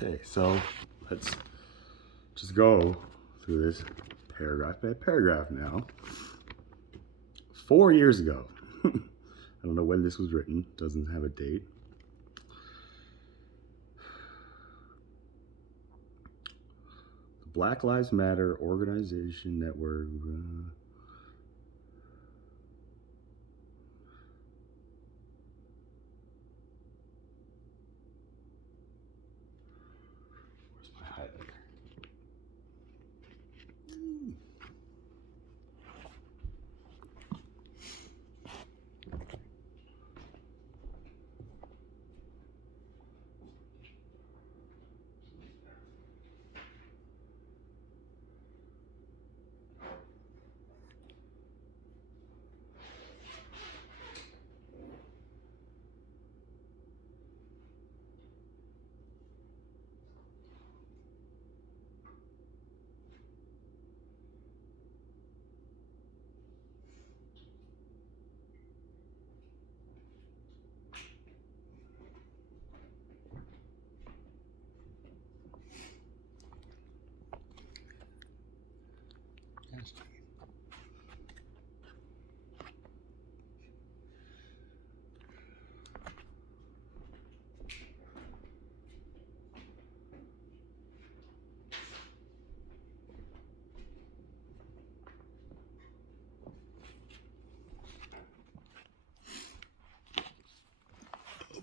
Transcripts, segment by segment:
Okay, so let's just go through this paragraph by paragraph now. 4 years ago, I don't know when this was written, doesn't have a date. The Black Lives Matter organization network. Where's my highlighter?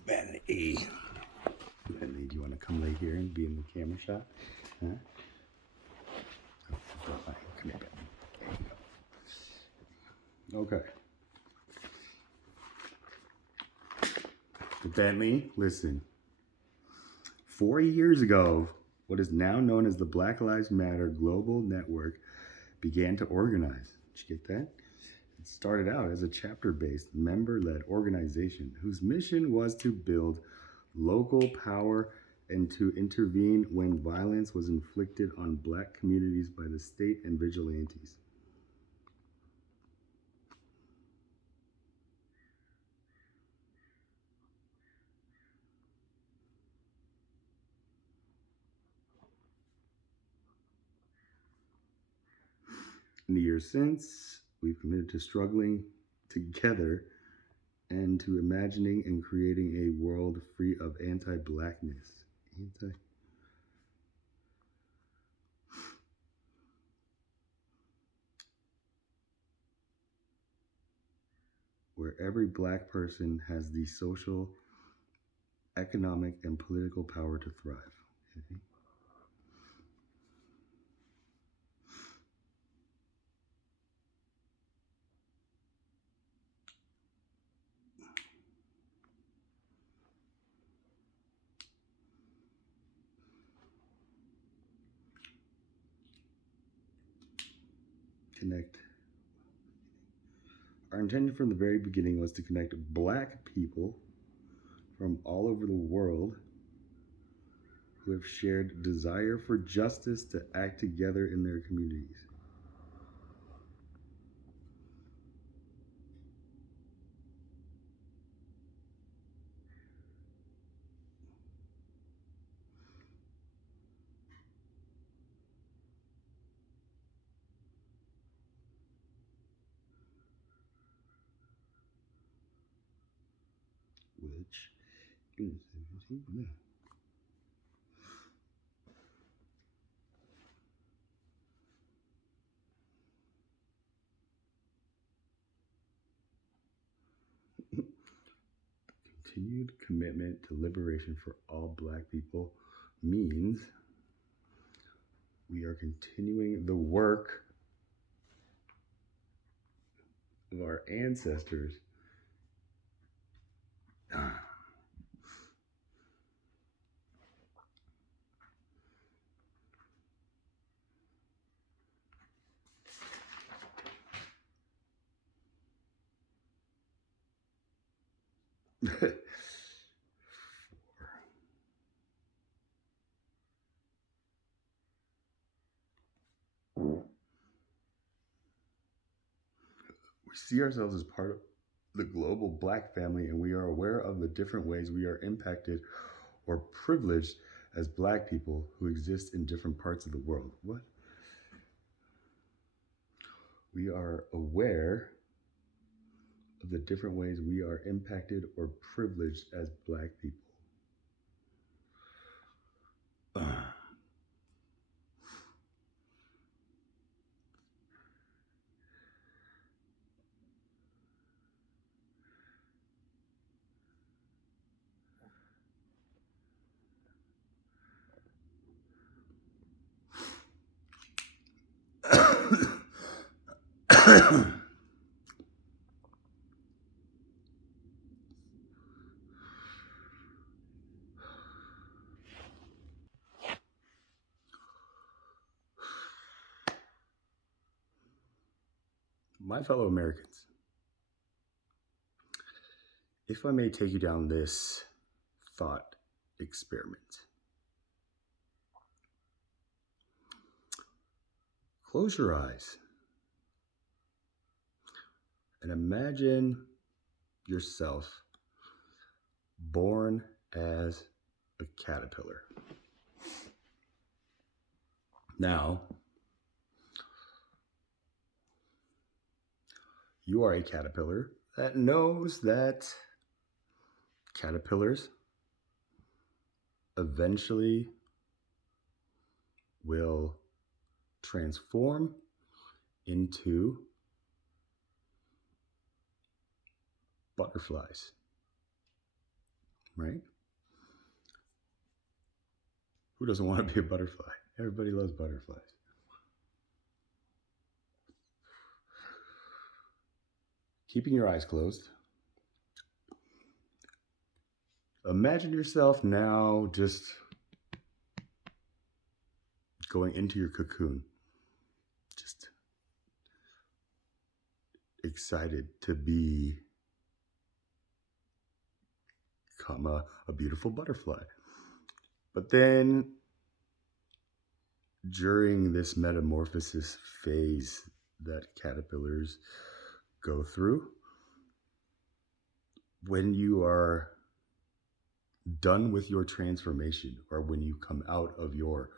Vanity. Vanity, do you want to come lay here and be in the camera shot? Huh? Oh, come here, Bentley. There you go. Okay. Bentley, listen. 4 years ago, what is now known as the Black Lives Matter Global Network began to organize. Did you get that? It started out as a chapter-based, member-led organization whose mission was to build local power and to intervene when violence was inflicted on Black communities by the state and vigilantes. In the years since, we've committed to struggling together and to imagining and creating a world free of anti-Blackness. Where every Black person has the social, economic, and political power to thrive. Okay? Connect. Our intention from the very beginning was to connect Black people from all over the world who have shared desire for justice to act together in their communities. Which continued commitment to liberation for all Black people means we are continuing the work of our ancestors. We see ourselves as part of the global Black family, and we are aware of the different ways we are impacted or privileged as Black people who exist in different parts of the world. What? We are aware of the different ways we are impacted or privileged as Black people. My fellow Americans, if I may take you down this thought experiment, close your eyes and imagine yourself born as a caterpillar. Now, you are a caterpillar that knows that caterpillars eventually will transform into butterflies, right? Who doesn't want to be a butterfly? Everybody loves butterflies. Keeping your eyes closed, imagine yourself now just going into your cocoon, just excited to become a beautiful butterfly. But then during this metamorphosis phase that caterpillars go through, when you are done with your transformation, or when you come out of your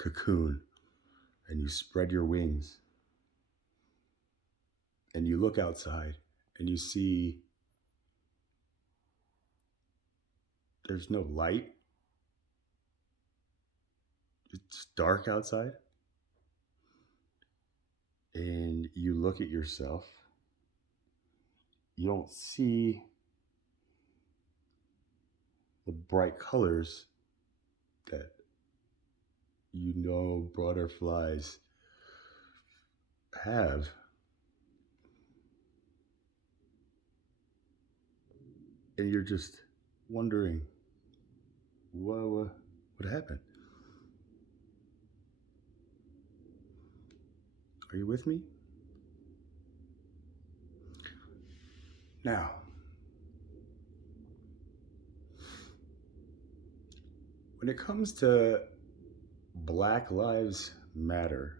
cocoon and you spread your wings and you look outside and you see there's no light, it's dark outside, and you look at yourself, you don't see the bright colors that you know butterflies have. And you're just wondering, what happened? Are you with me? Now, when it comes to Black Lives Matter,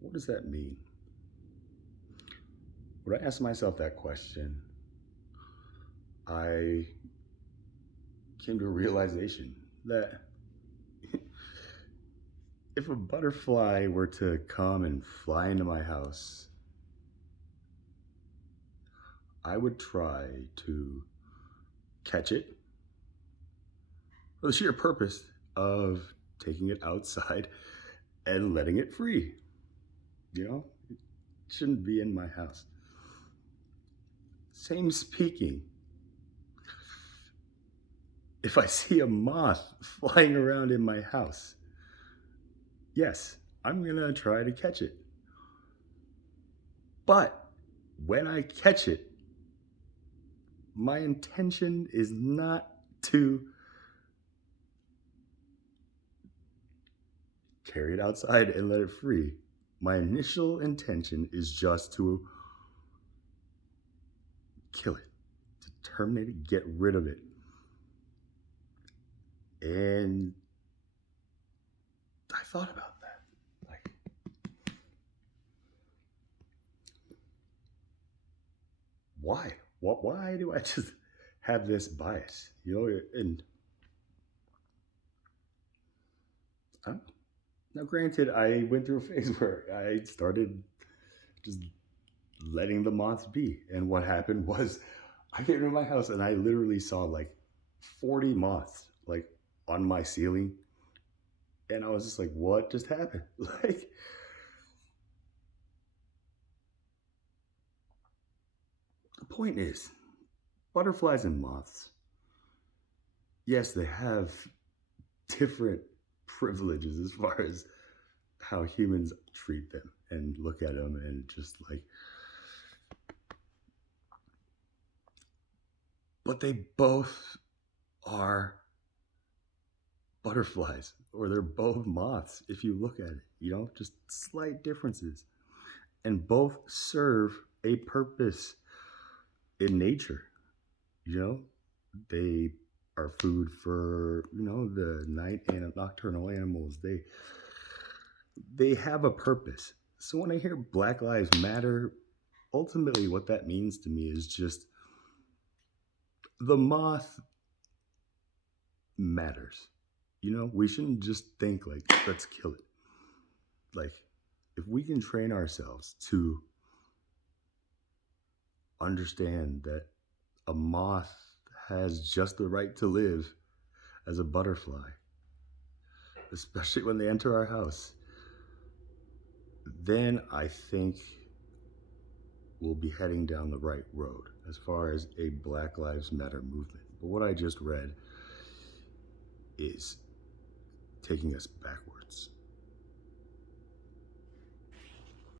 what does that mean? When I asked myself that question, I came to a realization that if a butterfly were to come and fly into my house, I would try to catch it for the sheer purpose of taking it outside and letting it free. You know, it shouldn't be in my house. Same speaking. If I see a moth flying around in my house, yes, I'm gonna try to catch it. But when I catch it, my intention is not to carry it outside and let it free. My initial intention is just to kill it, to terminate it, get rid of it. And I thought about that. Like, why? Why do I just have this bias, and I don't know. Now, granted, I went through a phase where I started just letting the moths be. And what happened was I came to my house and I literally saw like 40 moths like on my ceiling. And I was just like, what just happened? Like, the point is, butterflies and moths, yes, they have different privileges as far as how humans treat them and look at them and just like, but they both are butterflies or they're both moths if you look at it, just slight differences. And both serve a purpose in nature. You know, they are food for, the night and nocturnal animals. They have a purpose. So when I hear Black Lives Matter, ultimately what that means to me is just the moth matters. We shouldn't just think like, let's kill it. Like, if we can train ourselves to understand that a moth has just the right to live as a butterfly, especially when they enter our house, then I think we'll be heading down the right road as far as a Black Lives Matter movement. But what I just read is taking us backwards.